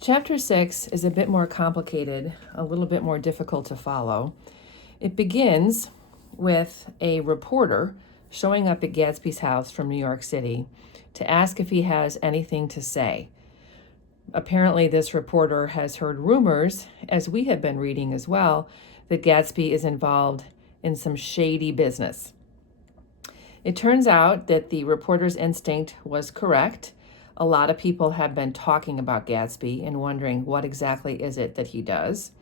Chapter 6 is a bit more complicated, a little bit more difficult to follow. It begins with a reporter showing up at Gatsby's house from New York City to ask if he has anything to say. Apparently, this reporter has heard rumors, as we have been reading as well, that Gatsby is involved in some shady business. It turns out that the reporter's instinct was correct. A lot of people have been talking about Gatsby and wondering what exactly is it that he does.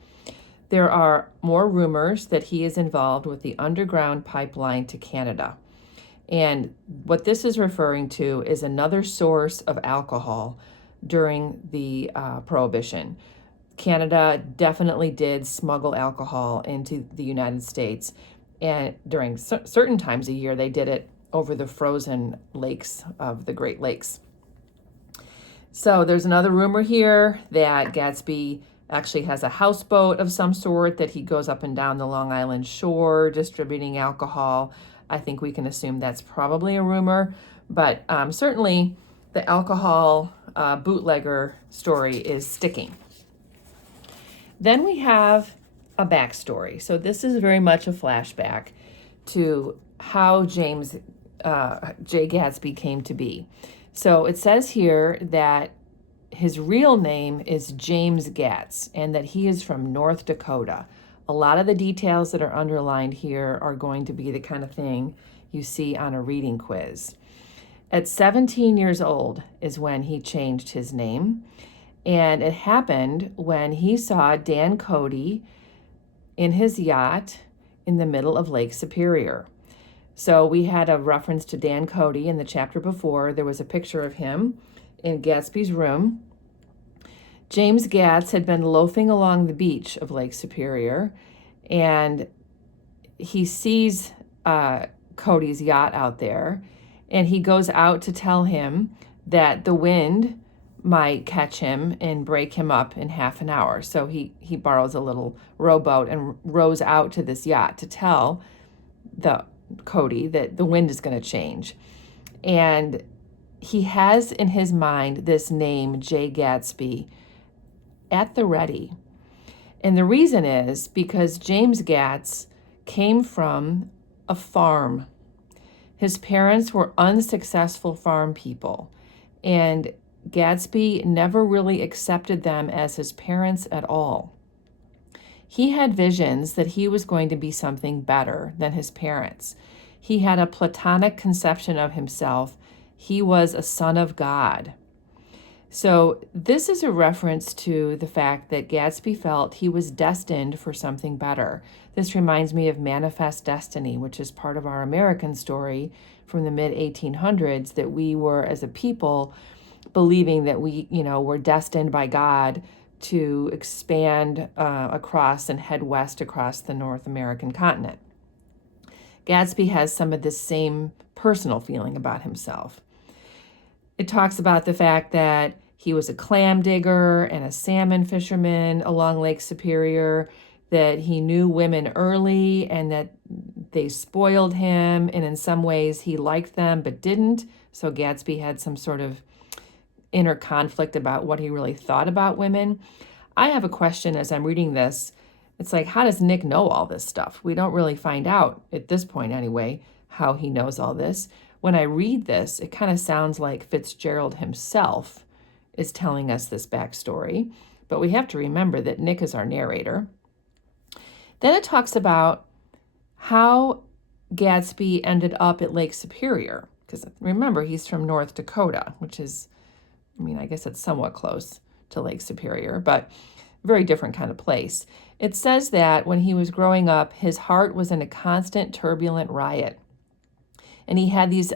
There are more rumors that he is involved with the underground pipeline to Canada. And what this is referring to is another source of alcohol during the Prohibition. Canada definitely did smuggle alcohol into the United States. And during certain times a year, they did it over the frozen lakes of the Great Lakes. So there's another rumor here that Gatsby actually has a houseboat of some sort, that he goes up and down the Long Island shore distributing alcohol. I think we can assume that's probably a rumor, but certainly the alcohol bootlegger story is sticking. Then we have a backstory. So this is very much a flashback to how James J. Gatsby came to be. So it says here that his real name is James Gatz and that he is from North Dakota. A lot of the details that are underlined here are going to be the kind of thing you see on a reading quiz. At 17 years old is when he changed his name, and it happened when he saw Dan Cody in his yacht in the middle of Lake Superior. So we had a reference to Dan Cody in the chapter before. There was a picture of him in Gatsby's room. James Gatz had been loafing along the beach of Lake Superior, and he sees Cody's yacht out there, and he goes out to tell him that the wind might catch him and break him up in half an hour. So he borrows a little rowboat and rows out to this yacht to tell Cody that the wind is going to change. And he has in his mind this name, J. Gatsby, at the ready. And the reason is because James Gatz came from a farm. His parents were unsuccessful farm people, and Gatsby never really accepted them as his parents at all. He had visions that he was going to be something better than his parents. He had a platonic conception of himself. He was a son of God. So this is a reference to the fact that Gatsby felt he was destined for something better. This reminds me of Manifest Destiny, which is part of our American story from the mid-1800s, that we were, as a people, believing that we, were destined by God to expand across and head west across the North American continent. Gatsby has some of this same personal feeling about himself. It talks about the fact that he was a clam digger and a salmon fisherman along Lake Superior, that he knew women early and that they spoiled him, and in some ways he liked them but didn't. So Gatsby had some sort of inner conflict about what he really thought about women. I have a question as I'm reading this. It's like, how does Nick know all this stuff? We don't really find out, at this point anyway, how he knows all this. When I read this, it kind of sounds like Fitzgerald himself is telling us this backstory, but we have to remember that Nick is our narrator. Then it talks about how Gatsby ended up at Lake Superior, because remember, he's from North Dakota, which is, I guess it's somewhat close to Lake Superior, but very different kind of place. It says that when he was growing up, his heart was in a constant turbulent riot. And he had these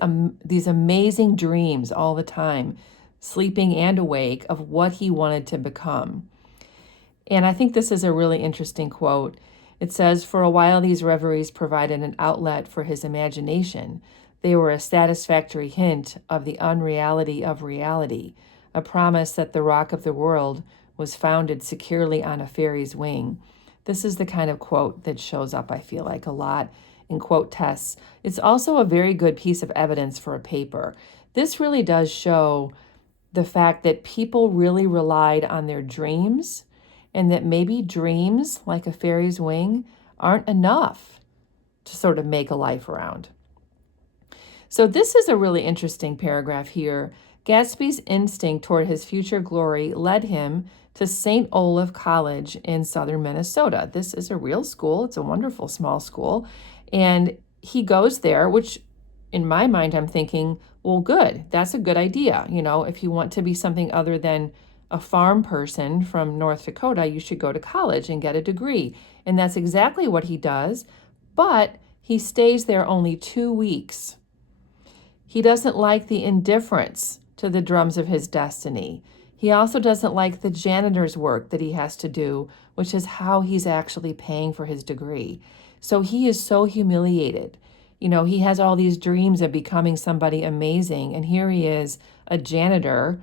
amazing dreams all the time, sleeping and awake, of what he wanted to become. And I think this is a really interesting quote. It says, "For a while, these reveries provided an outlet for his imagination. They were a satisfactory hint of the unreality of reality, a promise that the rock of the world was founded securely on a fairy's wing." This is the kind of quote that shows up, I feel like, a lot in quote tests. It's also a very good piece of evidence for a paper. This really does show the fact that people really relied on their dreams, and that maybe dreams, like a fairy's wing, aren't enough to sort of make a life around. So this is a really interesting paragraph here. Gatsby's instinct toward his future glory led him to St. Olaf College in southern Minnesota. This is a real school. It's a wonderful small school. And he goes there, which in my mind, I'm thinking, well, good. That's a good idea. You know, if you want to be something other than a farm person from North Dakota, you should go to college and get a degree. And that's exactly what he does. But he stays there only 2 weeks. He doesn't like the indifference to the drums of his destiny. He also doesn't like the janitor's work that he has to do, which is how he's actually paying for his degree. So he is so humiliated. You know, he has all these dreams of becoming somebody amazing, and here he is, a janitor,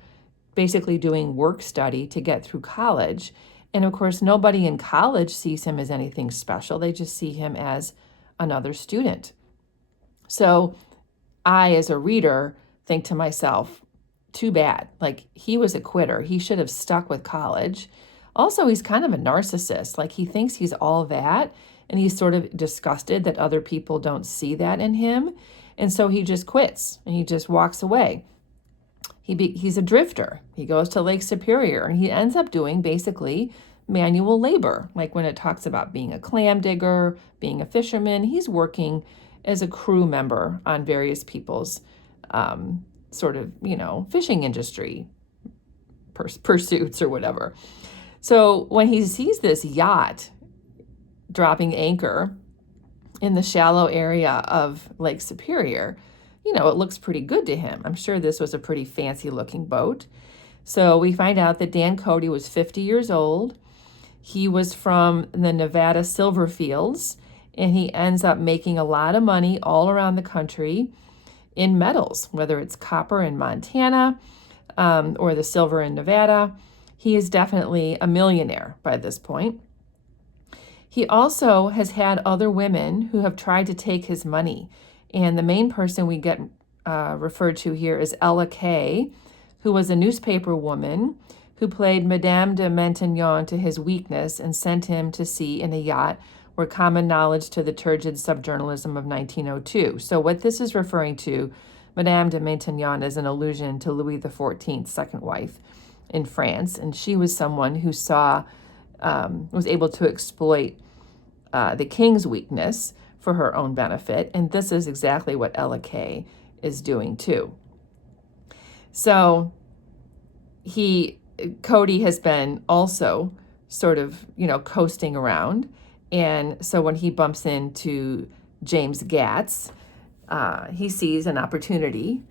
basically doing work study to get through college. And of course, nobody in college sees him as anything special. They just see him as another student. So I, as a reader, think to myself, too bad. Like, he was a quitter. He should have stuck with college. Also, he's kind of a narcissist. Like, he thinks he's all that, and he's sort of disgusted that other people don't see that in him. And so he just quits and he just walks away. He's a drifter. He goes to Lake Superior and he ends up doing basically manual labor. Like when it talks about being a clam digger, being a fisherman, he's working as a crew member on various people's sort of, fishing industry pursuits or whatever. So when he sees this yacht dropping anchor in the shallow area of Lake Superior, it looks pretty good to him. I'm sure this was a pretty fancy looking boat. So we find out that Dan Cody was 50 years old. He was from the Nevada silver fields, and he ends up making a lot of money all around the country in metals, whether it's copper in Montana or the silver in Nevada. He is definitely a millionaire by this point. He also has had other women who have tried to take his money. And the main person we get referred to here is Ella Kay, who was a newspaper woman who played Madame de Maintenon to his weakness and sent him to sea in a yacht were common knowledge to the turgid subjournalism of 1902. So what this is referring to, Madame de Maintenon, is an allusion to Louis XIV's second wife in France. And she was someone who was able to exploit the king's weakness for her own benefit. And this is exactly what Ella Kay is doing too. So Cody has been also sort of, coasting around. And so when he bumps into James Gatz, he sees an opportunity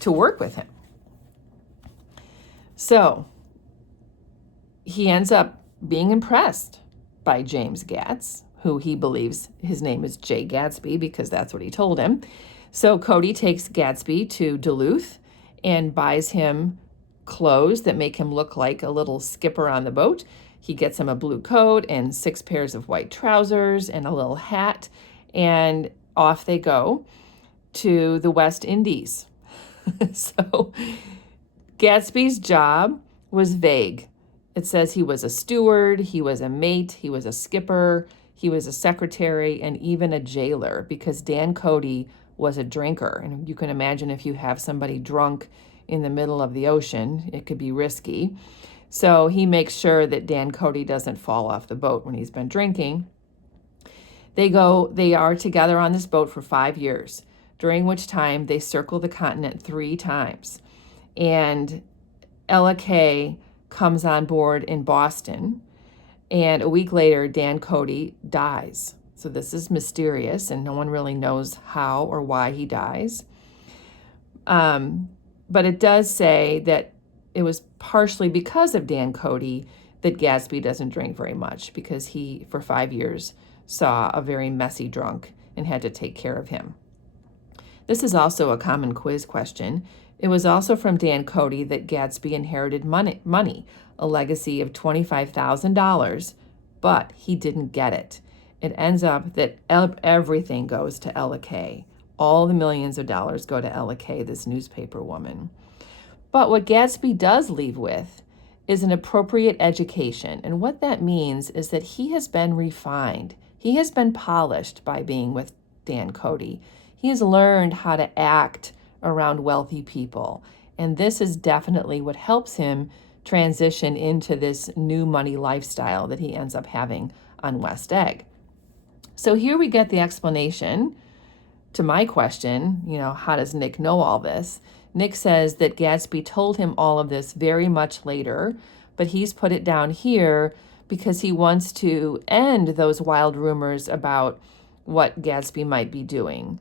to work with him. So he ends up being impressed by James Gatz, who he believes his name is Jay Gatsby because that's what he told him. So Cody takes Gatsby to Duluth and buys him clothes that make him look like a little skipper on the boat. He gets him a blue coat and 6 pairs of white trousers and a little hat, and off they go to the West Indies. So Gatsby's job was vague. It says he was a steward, he was a mate, he was a skipper, he was a secretary, and even a jailer, because Dan Cody was a drinker. And you can imagine if you have somebody drunk in the middle of the ocean, it could be risky. So he makes sure that Dan Cody doesn't fall off the boat when he's been drinking. They are together on this boat for 5 years, during which time they circle the continent 3 times. And Ella Kay comes on board in Boston, and a week later, Dan Cody dies. So this is mysterious, and no one really knows how or why he dies. But it does say that it was partially because of Dan Cody that Gatsby doesn't drink very much, because he, for 5 years, saw a very messy drunk and had to take care of him. This is also a common quiz question. It was also from Dan Cody that Gatsby inherited money, a legacy of $25,000, but he didn't get it. It ends up that everything goes to Ella Kay. All the millions of dollars go to Ella Kay, this newspaper woman. But what Gatsby does leave with is an appropriate education. And what that means is that he has been refined. He has been polished by being with Dan Cody. He has learned how to act around wealthy people. And this is definitely what helps him transition into this new money lifestyle that he ends up having on West Egg. So here we get the explanation to my question, how does Nick know all this? Nick says that Gatsby told him all of this very much later, but he's put it down here because he wants to end those wild rumors about what Gatsby might be doing,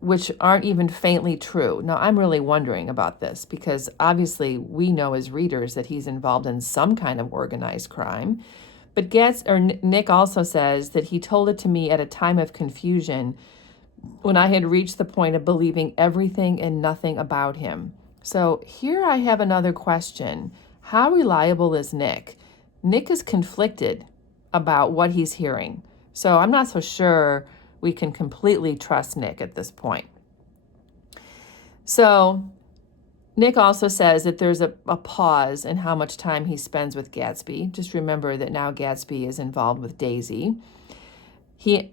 which aren't even faintly true. Now, I'm really wondering about this because obviously we know as readers that he's involved in some kind of organized crime. But Nick also says that he told it to me at a time of confusion when I had reached the point of believing everything and nothing about him. So here I have another question. How reliable is Nick? Nick is conflicted about what he's hearing. So I'm not so sure we can completely trust Nick at this point. So Nick also says that there's a pause in how much time he spends with Gatsby. Just remember that now Gatsby is involved with Daisy.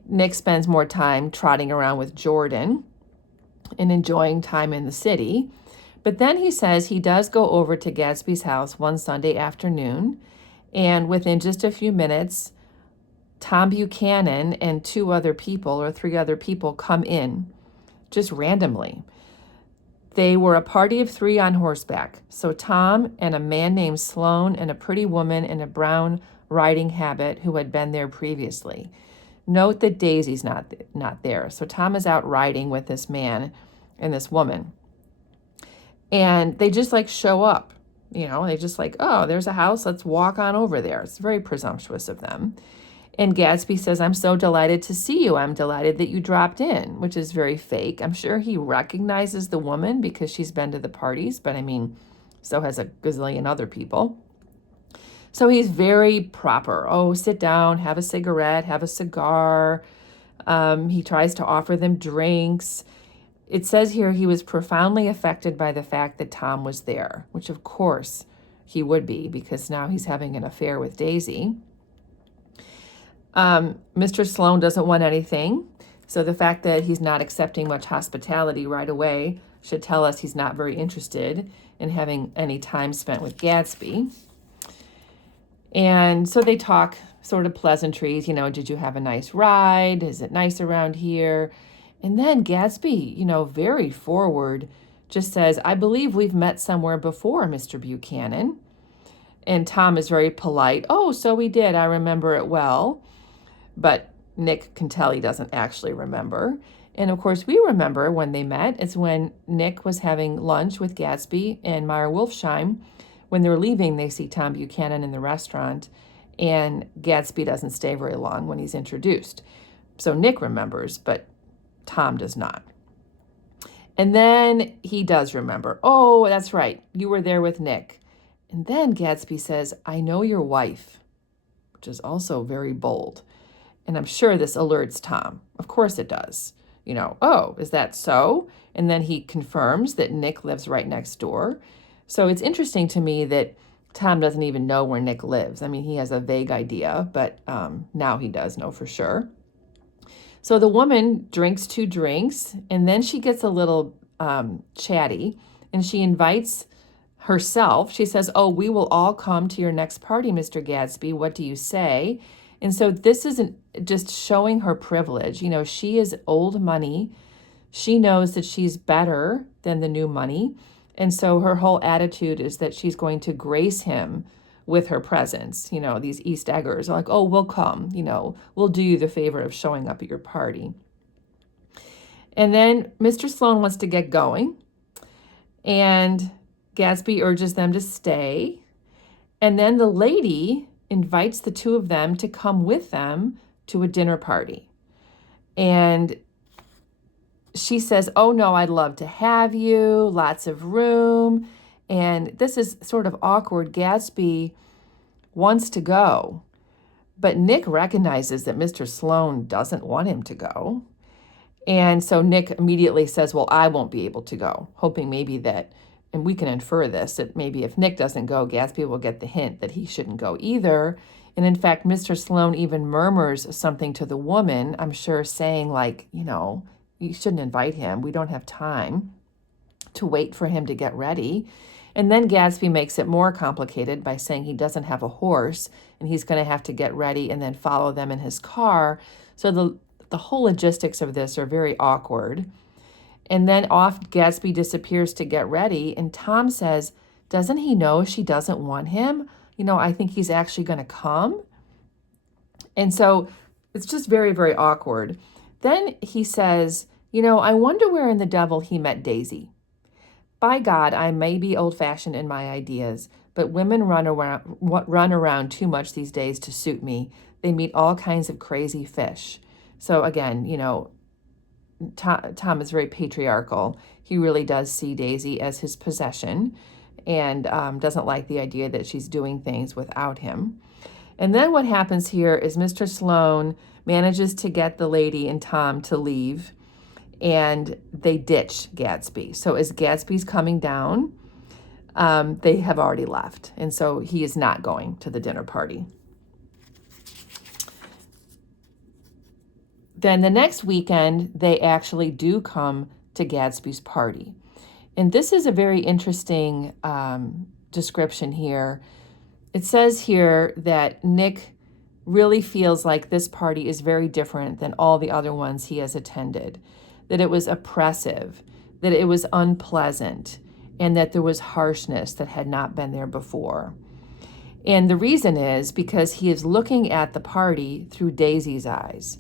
Nick spends more time trotting around with Jordan and enjoying time in the city. But then he says he does go over to Gatsby's house one Sunday afternoon, and within just a few minutes, Tom Buchanan and 3 other people come in just randomly. They were a party of 3 on horseback. So Tom and a man named Sloan and a pretty woman in a brown riding habit who had been there previously. Note that Daisy's not there. So Tom is out riding with this man and this woman. And they just show up. They just oh, there's a house. Let's walk on over there. It's very presumptuous of them. And Gatsby says, I'm so delighted to see you. I'm delighted that you dropped in, which is very fake. I'm sure he recognizes the woman because she's been to the parties, but so has a gazillion other people. So he's very proper. Oh, sit down, have a cigarette, have a cigar. He tries to offer them drinks. It says here he was profoundly affected by the fact that Tom was there, which of course he would be because now he's having an affair with Daisy. Mr. Sloan doesn't want anything. So the fact that he's not accepting much hospitality right away should tell us he's not very interested in having any time spent with Gatsby. And so they talk sort of pleasantries, did you have a nice ride? Is it nice around here? And then Gatsby, very forward, just says, I believe we've met somewhere before, Mr. Buchanan. And Tom is very polite. Oh, so we did. I remember it well. But Nick can tell he doesn't actually remember. And of course, we remember when they met. It's when Nick was having lunch with Gatsby and Meyer Wolfsheim. When they're leaving, they see Tom Buchanan in the restaurant, and Gatsby doesn't stay very long when he's introduced. So Nick remembers, but Tom does not. And then he does remember. Oh, that's right. You were there with Nick. And then Gatsby says, I know your wife, which is also very bold. And I'm sure this alerts Tom. Of course it does. Oh, is that so? And then he confirms that Nick lives right next door. So it's interesting to me that Tom doesn't even know where Nick lives. He has a vague idea, but now he does know for sure. So the woman drinks 2 drinks, and then she gets a little chatty, and she invites herself. She says, oh, we will all come to your next party, Mr. Gatsby. What do you say? And so this isn't just showing her privilege. She is old money. She knows that she's better than the new money. And so her whole attitude is that she's going to grace him with her presence. These East Eggers are oh, we'll come. We'll do you the favor of showing up at your party. And then Mr. Sloan wants to get going. And Gatsby urges them to stay. And then the lady invites the 2 of them to come with them to a dinner party. And she says, oh, no, I'd love to have you, lots of room. And this is sort of awkward. Gatsby wants to go, but Nick recognizes that Mr. Sloan doesn't want him to go. And so Nick immediately says, well, I won't be able to go, hoping maybe that and we can infer this, that maybe if Nick doesn't go, Gatsby will get the hint that he shouldn't go either. And in fact, Mr. Sloan even murmurs something to the woman, I'm sure, saying like, you shouldn't invite him. We don't have time to wait for him to get ready. And then Gatsby makes it more complicated by saying he doesn't have a horse and he's going to have to get ready and then follow them in his car. So the whole logistics of this are very awkward. And then off Gatsby disappears to get ready. And Tom says, doesn't he know she doesn't want him? I think he's actually going to come. And so it's just very, very awkward. Then he says, I wonder where in the devil he met Daisy. By God, I may be old-fashioned in my ideas, but women run around too much these days to suit me. They meet all kinds of crazy fish. So again, Tom is very patriarchal. He really does see Daisy as his possession and doesn't like the idea that she's doing things without him. And then what happens here is Mr. Sloan manages to get the lady and Tom to leave, and they ditch Gatsby. So as Gatsby's coming down, they have already left. And so he is not going to the dinner party. Then the next weekend, they actually do come to Gatsby's party. And this is a very interesting description here. It says here that Nick really feels like this party is very different than all the other ones he has attended, that it was oppressive, that it was unpleasant, and that there was harshness that had not been there before. And the reason is because he is looking at the party through Daisy's eyes.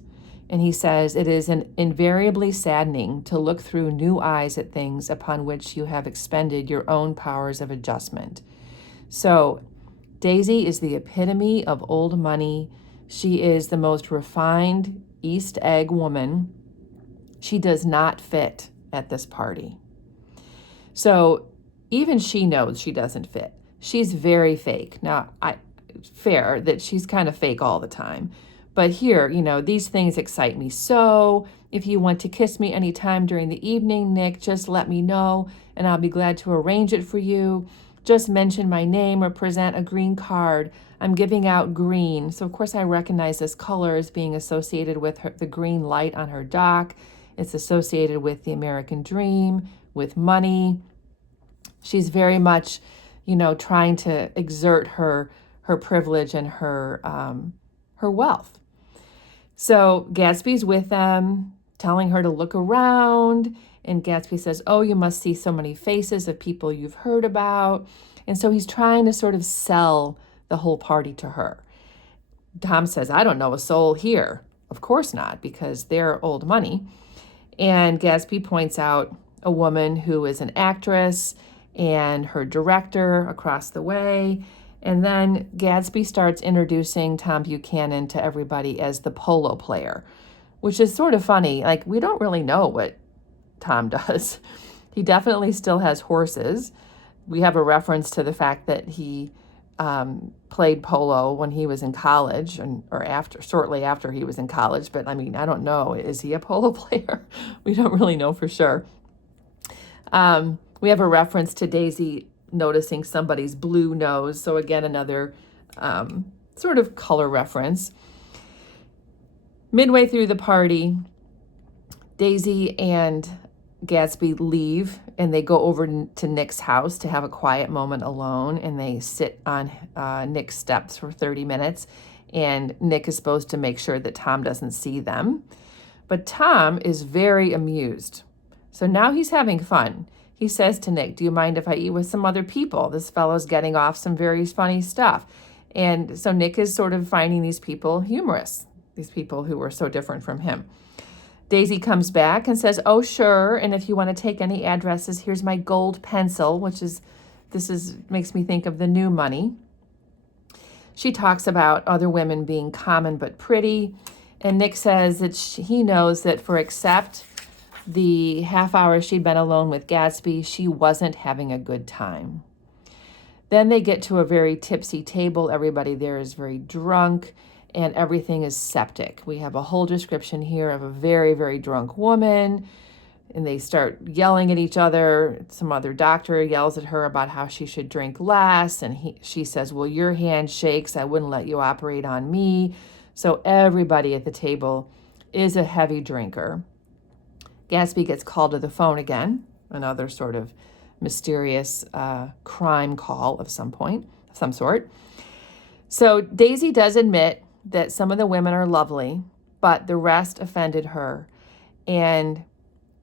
And he says, it is invariably saddening to look through new eyes at things upon which you have expended your own powers of adjustment. So Daisy is the epitome of old money. She is the most refined East Egg woman. She does not fit at this party. So even she knows she doesn't fit. She's very fake. Now, fair that she's kind of fake all the time. But here, these things excite me so. If you want to kiss me anytime during the evening, Nick, just let me know, and I'll be glad to arrange it for you. Just mention my name or present a green card. I'm giving out green. So, of course, I recognize this color as being associated with the green light on her dock. It's associated with the American dream, with money. She's very much, trying to exert her privilege and her wealth. So Gatsby's with them, telling her to look around. And Gatsby says, oh, you must see so many faces of people you've heard about. And so he's trying to sort of sell the whole party to her. Tom says, I don't know a soul here. Of course not, because they're old money. And Gatsby points out a woman who is an actress and her director across the way. And then Gatsby starts introducing Tom Buchanan to everybody as the polo player, which is sort of funny. Like, we don't really know what Tom does. He definitely still has horses. We have a reference to the fact that he played polo when he was in college shortly after he was in college. But I mean, I don't know. Is he a polo player? We don't really know for sure. We have a reference to Daisy noticing somebody's blue nose. So again, another sort of color reference. Midway through the party, Daisy and Gatsby leave and they go over to Nick's house to have a quiet moment alone, and they sit on Nick's steps for 30 minutes, and Nick is supposed to make sure that Tom doesn't see them. But Tom is very amused. So now he's having fun. He says to Nick, do you mind if I eat with some other people? This fellow's getting off some very funny stuff. And so Nick is sort of finding these people humorous, these people who were so different from him. Daisy comes back and says, oh, sure. And if you want to take any addresses, here's my gold pencil, makes me think of the new money. She talks about other women being common but pretty. And Nick says that he knows that except the half hour she'd been alone with Gatsby, she wasn't having a good time. Then they get to a very tipsy table. Everybody there is very drunk, and everything is septic. We have a whole description here of a very, very drunk woman and they start yelling at each other. Some other doctor yells at her about how she should drink less, and she says, well, your hand shakes, I wouldn't let you operate on me. So everybody at the table is a heavy drinker. Gatsby gets called to the phone again, another sort of mysterious crime call of some sort. So Daisy does admit that some of the women are lovely, but the rest offended her. And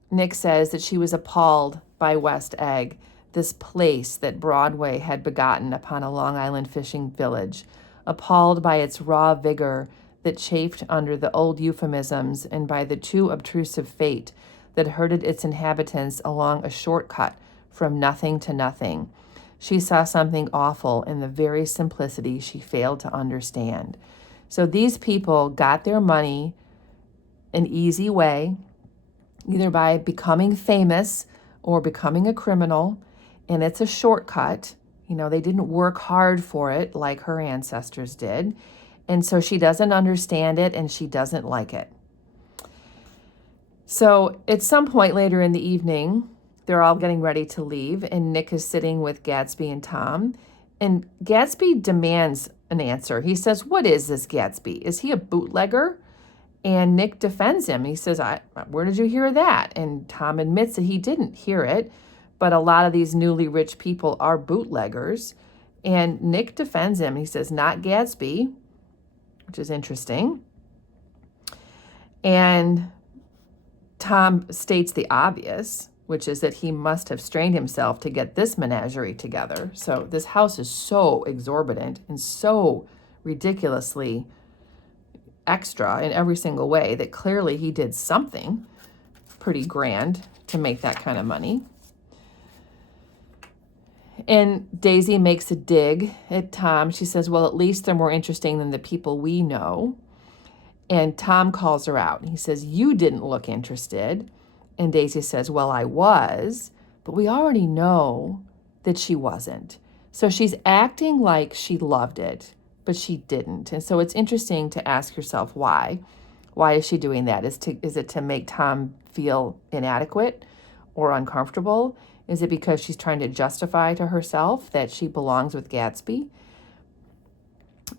Nick says that she was appalled by West Egg, this place that Broadway had begotten upon a Long Island fishing village, appalled by its raw vigor that chafed under the old euphemisms and by the too obtrusive fate that herded its inhabitants along a shortcut from nothing to nothing. She saw something awful in the very simplicity she failed to understand. So these people got their money an easy way, either by becoming famous or becoming a criminal, and it's a shortcut. They didn't work hard for it like her ancestors did. And so she doesn't understand it and she doesn't like it. So at some point later in the evening, they're all getting ready to leave, and Nick is sitting with Gatsby and Tom. And Gatsby demands an answer. He says, what is this Gatsby? Is he a bootlegger? And Nick defends him. He says, where did you hear that? And Tom admits that he didn't hear it, but a lot of these newly rich people are bootleggers. And Nick defends him. He says, not Gatsby, which is interesting. And Tom states the obvious, which is that he must have strained himself to get this menagerie together. So this house is so exorbitant and so ridiculously extra in every single way that clearly he did something pretty grand to make that kind of money. And Daisy makes a dig at Tom. She says, well, at least they're more interesting than the people we know. And Tom calls her out. He says, you didn't look interested. And Daisy says, well, I was, but we already know that she wasn't. So she's acting like she loved it, but she didn't. And so it's interesting to ask yourself why. Why is she doing that? Is it to make Tom feel inadequate or uncomfortable? Is it because she's trying to justify to herself that she belongs with Gatsby?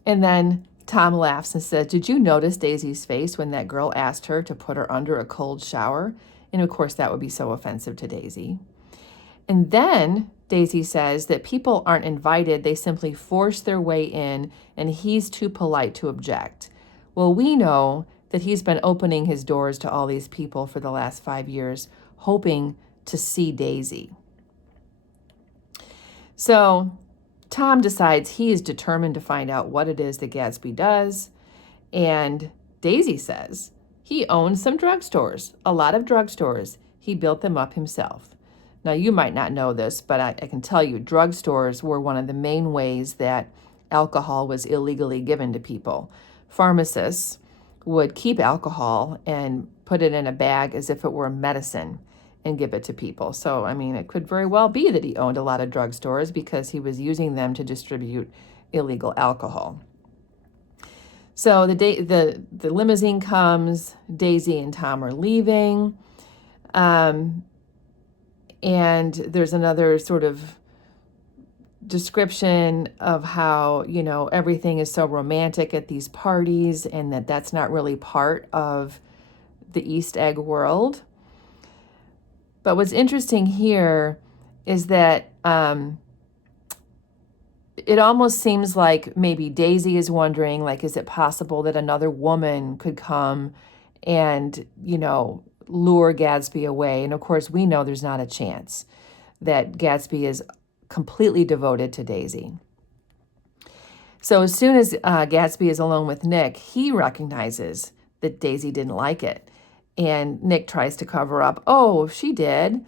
And then Tom laughs and says, did you notice Daisy's face when that girl asked her to put her under a cold shower? And of course, that would be so offensive to Daisy. And then Daisy says that people aren't invited, they simply force their way in, and he's too polite to object. Well, we know that he's been opening his doors to all these people for the last 5 years, hoping to see Daisy. So Tom decides he is determined to find out what it is that Gatsby does. And Daisy says he owns some drugstores, a lot of drugstores. He built them up himself. Now, you might not know this, but I can tell you drugstores were one of the main ways that alcohol was illegally given to people. Pharmacists would keep alcohol and put it in a bag as if it were medicine and give it to people. So, it could very well be that he owned a lot of drugstores because he was using them to distribute illegal alcohol. So the limousine comes, Daisy and Tom are leaving, and there's another sort of description of how, everything is so romantic at these parties and that's not really part of the East Egg world. But what's interesting here is that it almost seems like maybe Daisy is wondering, is it possible that another woman could come and, lure Gatsby away? And of course, we know there's not a chance that Gatsby is completely devoted to Daisy. So as soon as Gatsby is alone with Nick, he recognizes that Daisy didn't like it. And Nick tries to cover up, oh, she did.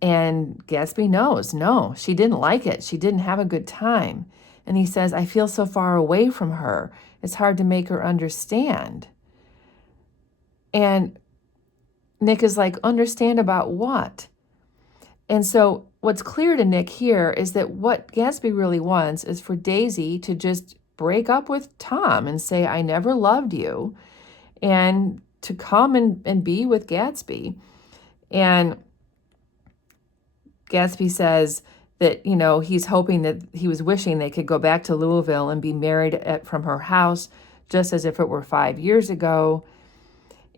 And Gatsby knows, no, she didn't like it. She didn't have a good time. And he says, I feel so far away from her. It's hard to make her understand. And Nick is like, understand about what? And so what's clear to Nick here is that what Gatsby really wants is for Daisy to just break up with Tom and say, I never loved you, and to come and be with Gatsby. And Gatsby says that, he's hoping that he was wishing they could go back to Louisville and be married from her house, just as if it were 5 years ago.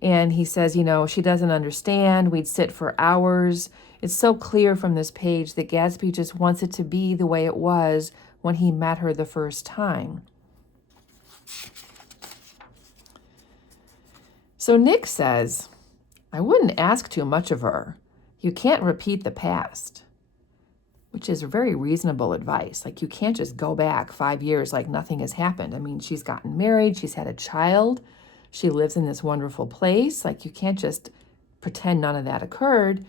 And he says, she doesn't understand. We'd sit for hours. It's so clear from this page that Gatsby just wants it to be the way it was when he met her the first time. So Nick says, I wouldn't ask too much of her. You can't repeat the past, which is very reasonable advice. Like, you can't just go back 5 years like nothing has happened. I mean, she's gotten married, she's had a child, she lives in this wonderful place. Like, you can't just pretend none of that occurred.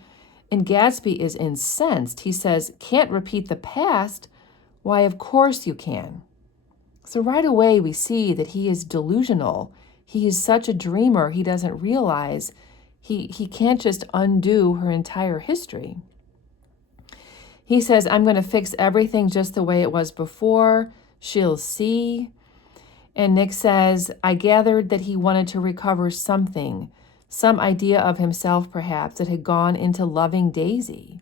And Gatsby is incensed. He says, can't repeat the past? Why, of course you can. So right away we see that he is delusional. He is such a dreamer, he doesn't realize he can't just undo her entire history. He says, I'm going to fix everything just the way it was before. She'll see. And Nick says, I gathered that he wanted to recover something, some idea of himself perhaps that had gone into loving Daisy.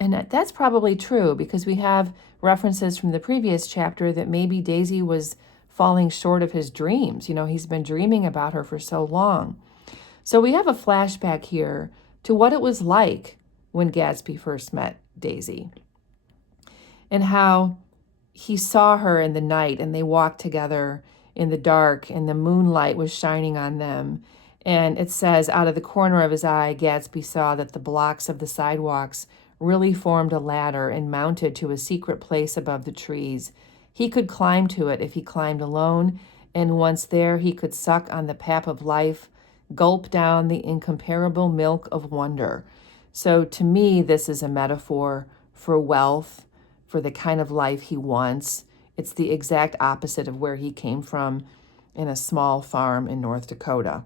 And that's probably true, because we have references from the previous chapter that maybe Daisy was falling short of his dreams. He's been dreaming about her for so long. So we have a flashback here to what it was like when Gatsby first met Daisy, and how he saw her in the night and they walked together in the dark and the moonlight was shining on them. And it says, out of the corner of his eye, Gatsby saw that the blocks of the sidewalks really formed a ladder and mounted to a secret place above the trees. He could climb to it if he climbed alone, and once there he could suck on the pap of life, gulp down the incomparable milk of wonder. So to me, this is a metaphor for wealth, for the kind of life he wants. It's the exact opposite of where he came from, in a small farm in North Dakota.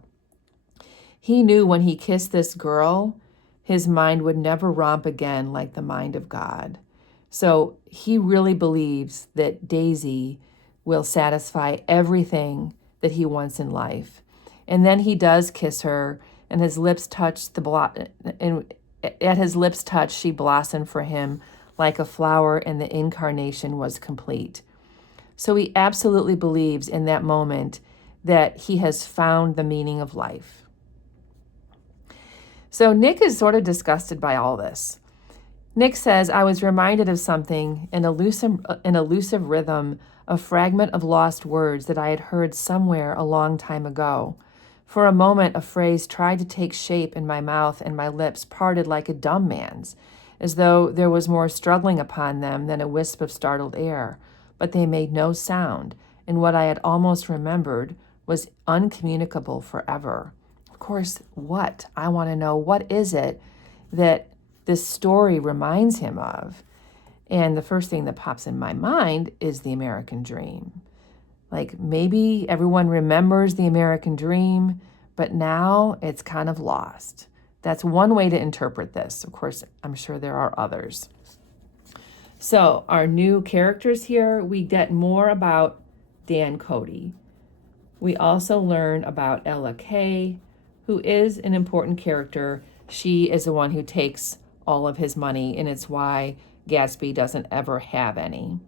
He knew when he kissed this girl, his mind would never romp again like the mind of God. So he really believes that Daisy will satisfy everything that he wants in life. And then he does kiss her, and his lips touch and at his lips' touch, she blossomed for him like a flower, and the incarnation was complete. So he absolutely believes in that moment that he has found the meaning of life. So Nick is sort of disgusted by all this. Nick says, I was reminded of something, an elusive rhythm, a fragment of lost words that I had heard somewhere a long time ago. For a moment, a phrase tried to take shape in my mouth, and my lips parted like a dumb man's, as though there was more struggling upon them than a wisp of startled air. But they made no sound, and what I had almost remembered was uncommunicable forever. Of course, what? I want to know, what is it that this story reminds him of? And the first thing that pops in my mind is the American dream. Like, maybe everyone remembers the American dream, but now it's kind of lost. That's one way to interpret this. Of course, I'm sure there are others. So our new characters here, we get more about Dan Cody. We also learn about Ella Kay, who is an important character. She is the one who takes all of his money, and it's why Gatsby doesn't ever have any.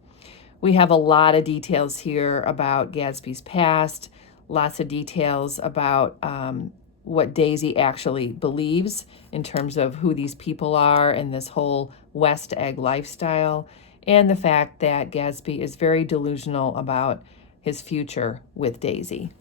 We have a lot of details here about Gatsby's past, lots of details about what Daisy actually believes in terms of who these people are and this whole West Egg lifestyle, and the fact that Gatsby is very delusional about his future with Daisy.